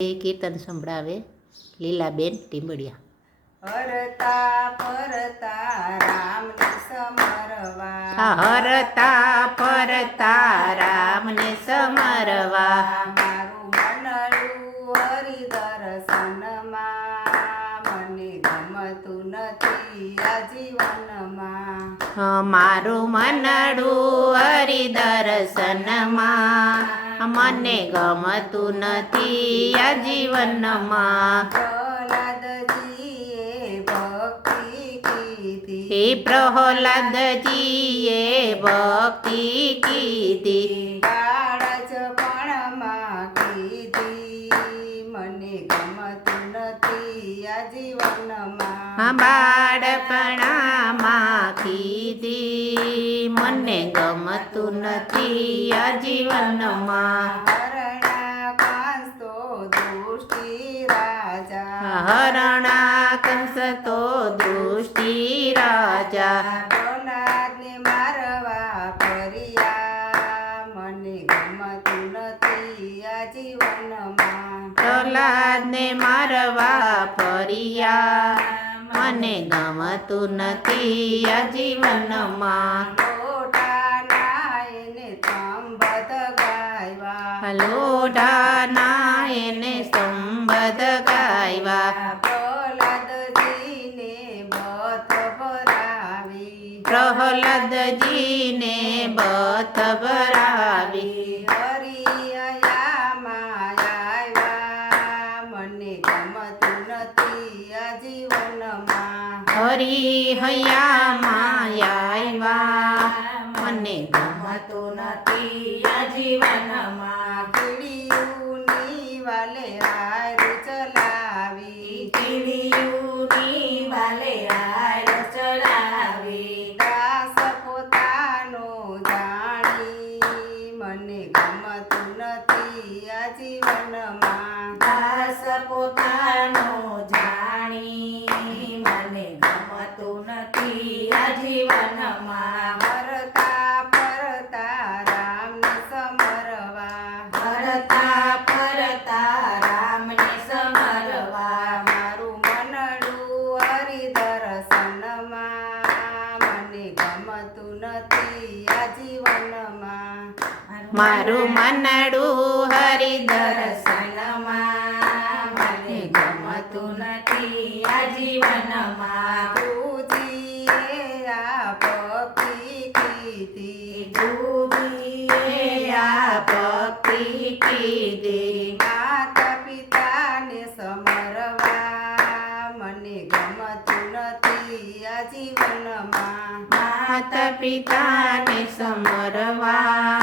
એ કીર્તન સંભળાવે લીલાબેન ટીંબડિયા. હરતા ફરતા રામને સમરવા, હરતા ફરતા રામને સમરવા, મારું મનડું હરિ દર્શનમાં, મને ગમતું નથી આ જીવનમાં. મારું મનડું હરિ દર્શનમાં, મને ગમતું નથી આ જીવનમાં. પ્રહલાદજીએ ભક્તિ કીધી, બાળપણમાં કીધી, મને ગમતું નથી આ જીવનમાં. બાળપણામાં કીધી, મને ગમતું નથી આ જીવનમાં. હરણા કંસ તો દૃષ્ટિ રાજા, હરણા કંસ તો દૃષ્ટિ રાજા, પ્રહલાદને મારવા ફર્યા, મને ગમતું નથી આ જીવનમાં. પ્રહલાદને મારવા ફર્યા, મને ગમતું નથી આ જીવનમાં. લોઢાના એને સંબધ ગાયવા, લોઢાના એને સંબધ ગાયવા, પ્રહલાદજીને બથ ભરાવી, પ્રહલાદજીને બથ ભરાવી. હરિયામાં આવ્યા, મને ગમતું નથી આ જીવનમાં. હરિહયામાં આવ્યા, મને ગમતું નથી આ જીવનમાં. કીડીયુની વાલે હાર ચલાવી, કીડીયુની વાલે હાર ચડાવી, દાસ પોતાનો જાણી, મને ગમતું નથી આ જીવનમાં. દાસ પોતાનો જાણી, મને ગમતું નથી આ જીવનમાં. હરતા ફરતા રામને સમરવા, હરતા ફરતા રામને સમરવા, મારું મનડું હરિ દર્શનમાં, મને ગમતું નથી આ જીવનમાં. મારું મનડું હરિ દર્શનમાં, મને ગમતું નથી આ જીવનમાં. ગુરુજીએ આ ભક્તિ કીધી, ગુરુજીએ આ ભક્તિ કીધી, માતા પિતાને સમરવા, મને ગમતું નથી આ જીવનમાં. માતા પિતાને સમરવા,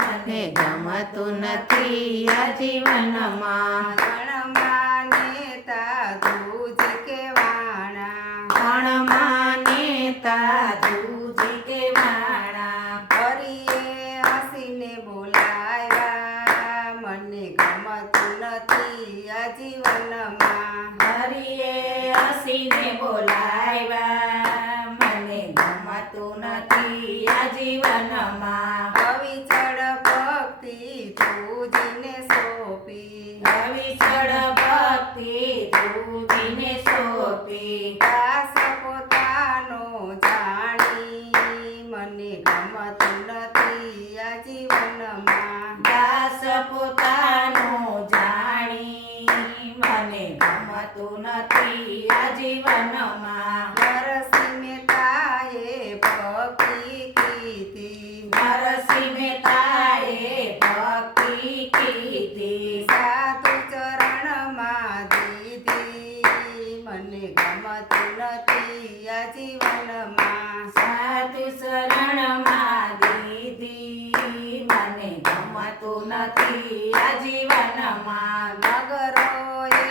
મને ગમતું નથી આ જીવનમાં. ગણમાં નેતા ધ્રુજી કેવાણા, ગણમાં નેતા ધ્રુજી કેવાણા, હરિએ હસીને બોલાવ્યા, મને ગમતું નથી આ જીવનમાં. હરિએ હસીને બોલાવ્યા, મને ગમતું નથી આ જીવનમાં. અવિચળ ભક્તિ ધ્રુજીને સોંપી, અવિચળ ભક્તિ ધ્રુજીને સોંપી, દાસ પોતાનો જાણી, મને ગમતું નથી આ જીવનમાં. દાસ પોતાનો જાણી, મને ગમતું નથી આ જીવનમાં. નરસિંહ મહેતાએ ભક્તિ કીધી, નરસિંહ મહેતાએ ભક્તિ કીધી, સાધુ ચરણમાં દીધી, મને ગમતું નથી આ જીવનમાં. સાધુ શરણમાં દીધી, મને ગમતું નથી આ જીવનમાં. નગરોએ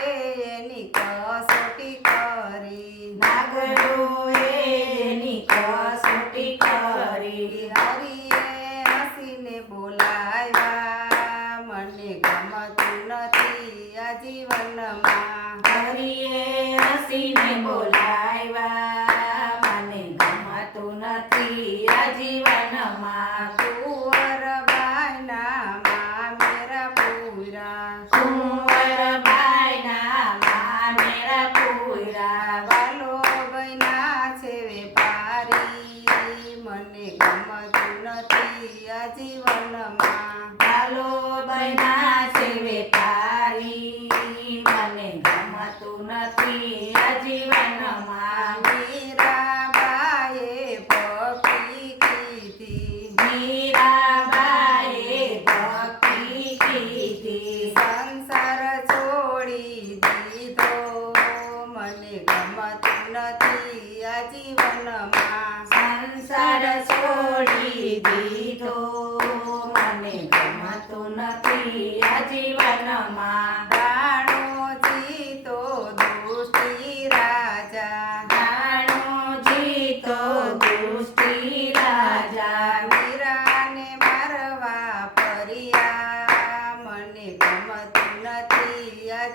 એની કસોટી કરી, નાગરોએ એની કસોટી કરી, હરિએ હસીને બોલાવ્યા, મને ગમતું નથી આ જીવનમાં. હરિએ હસીને બોલાવ્યા, મને ગમતું નથી આ જીવનમાં. કુંવરબાઈના મામેરા પૂરા, કુંવર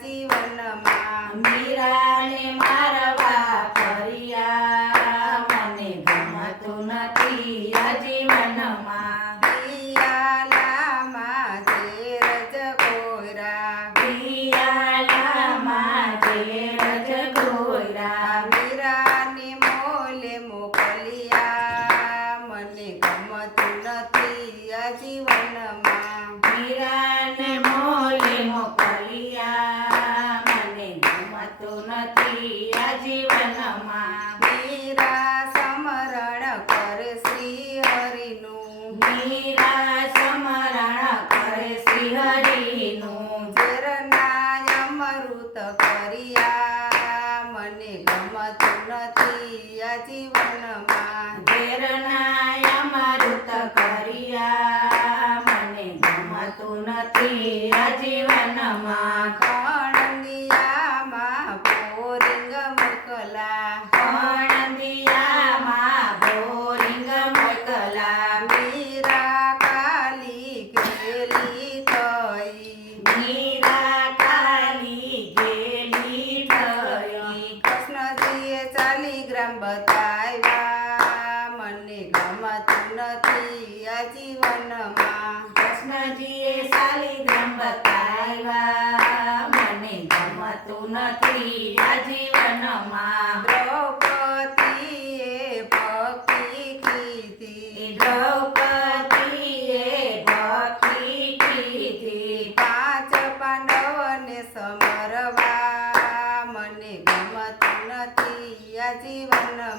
જીવનમાં. મીરાને મારવા ફર્યા મને ગમતું નથી આ જીવનમાં. પિયાલામાં ઝેર જગોયરા. પિયાલામાં ઝેર જગોયરા. મીરાને મોલે મોકલ્યા મને ગમતું નથી આ જીવનમાં. મીરાને મોલે મોકલ્યા મને ગમતું નથી આ જીવનમાં. મીરા સમરણ કરે શ્રી હરિનું. મીરા સ્મરણ કરે શ્રી હરિનું. ઝેરના અમૃત કર્યા મને ગમતું નથી આ જીવનમાં. ઝેરના અમૃત કર્યા મને ગમતું નથી આ જીવનમાં. કણંદિયામાં બોરિંગ મોકલા. કણંદિયામાં બોરિંગ મોકલા. મીરા કાલી ગેલી થઈ. મીરા કાલી ગેલી થઈ. કૃષ્ણજીએ 40 ગ્રામ બતાવ્યા મને ગમતું નથી આ જીવનમાં. કૃષ્ણજીએ શાલિગ્રામ બતાવ્યા મને ગમતું નથી આ જીવનમાં. દ્રૌપદીએ ભક્તિ કીધી. દ્રૌપદીએ ભક્તિ કીધી. 5 પાંડવોને સમરવા મને ગમતું નથી આ જીવનમાં.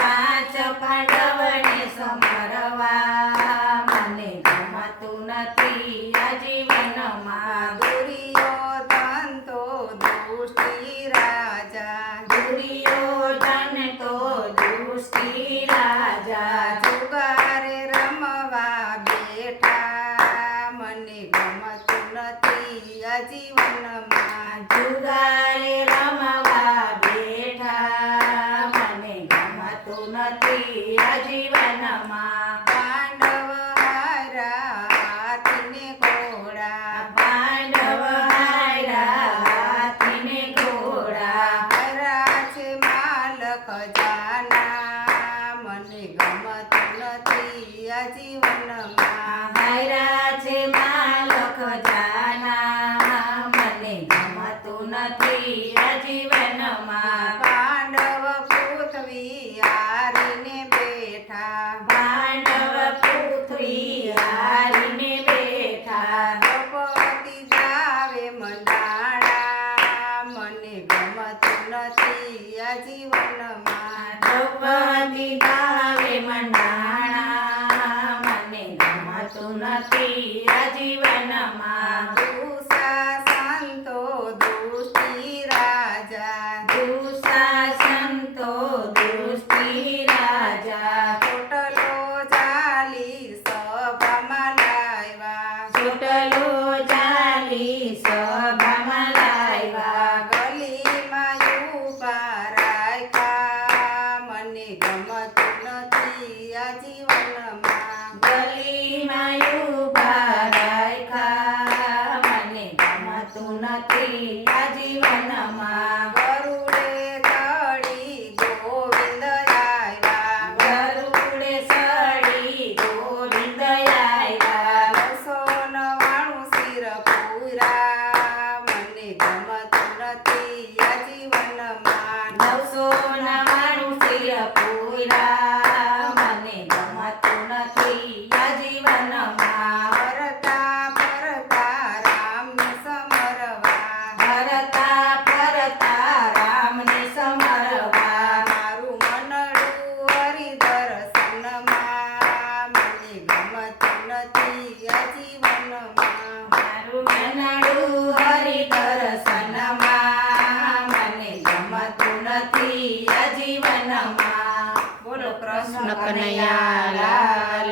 5 પાંડવને સમરવા મને ગમતું નથી આ જીવનમાં. દુર્યોધન તો દુષ્ટી રાજા. દુર્યોધન તો દુષ્ટી રાજા. જુગારે રમવા બેઠા મને ગમતું નથી આ જીવનમાં. જુગારે રમવા બેઠા મને ગમતું નથી આ જીવનમાં. પાંડવ હારા હાથીને ઘોડા. પાંડવ હાર્યા હાથીને ઘોડા. હારા છે માલ ખજાના મને ગમતું નથી આ જીવનમાં. હાર્યા છે માલ ખજાના મને ગમતું નથી આ જીવનમાં. પાંડવ પૃથ્વી હારીને બેઠા. પાંડવ પૃથ્વી હારીને બેઠા. દ્રૌપદી જાવે મંડાણા મને ગમતું નથી આ જીવનમાં. દ્રૌપદી ગાવે મંડાણા મને ગમતું નથી આ જીવનમાં. દુશાસન તો દુષ્ટી રાજા. દુશાસન તો દુષ્ટી રાજા. ચોટલો ચાલી સભામાં લાવ્યા. ચોટલો ચાલી સભામાં લાવ્યા. ગલીમાં ઊભા રાખ્યા મને ગમતું નથી આ જીવનમાં. ગલીમાં ઊભા રાખ્યા મને ગમતું નથી આ જીવનમાં. ગરુડે ચડી ગોવિંદ આવ્યા. ગરુડે સડી ગોવિંદ આવ્યા. 999 શિર પૂરા મને ગમતું નથી આ જીવનમાં. 999 શિર પૂરા મને ગમતું નથી આ જીવનમાં. ફરતા ફરતા રામને સમરવા. ફરતા ફરતા રામને સમરવા. મારું મનડું હરિદર્શનમાં મને ગમતું નથી આ જીવનમાં. મારું મનડું હરિદર્શનમાં મને ગમતું નથી આ જીવનમાં. બોલો કૃષ્ણ કૃષ્ણ કનૈયા લાલ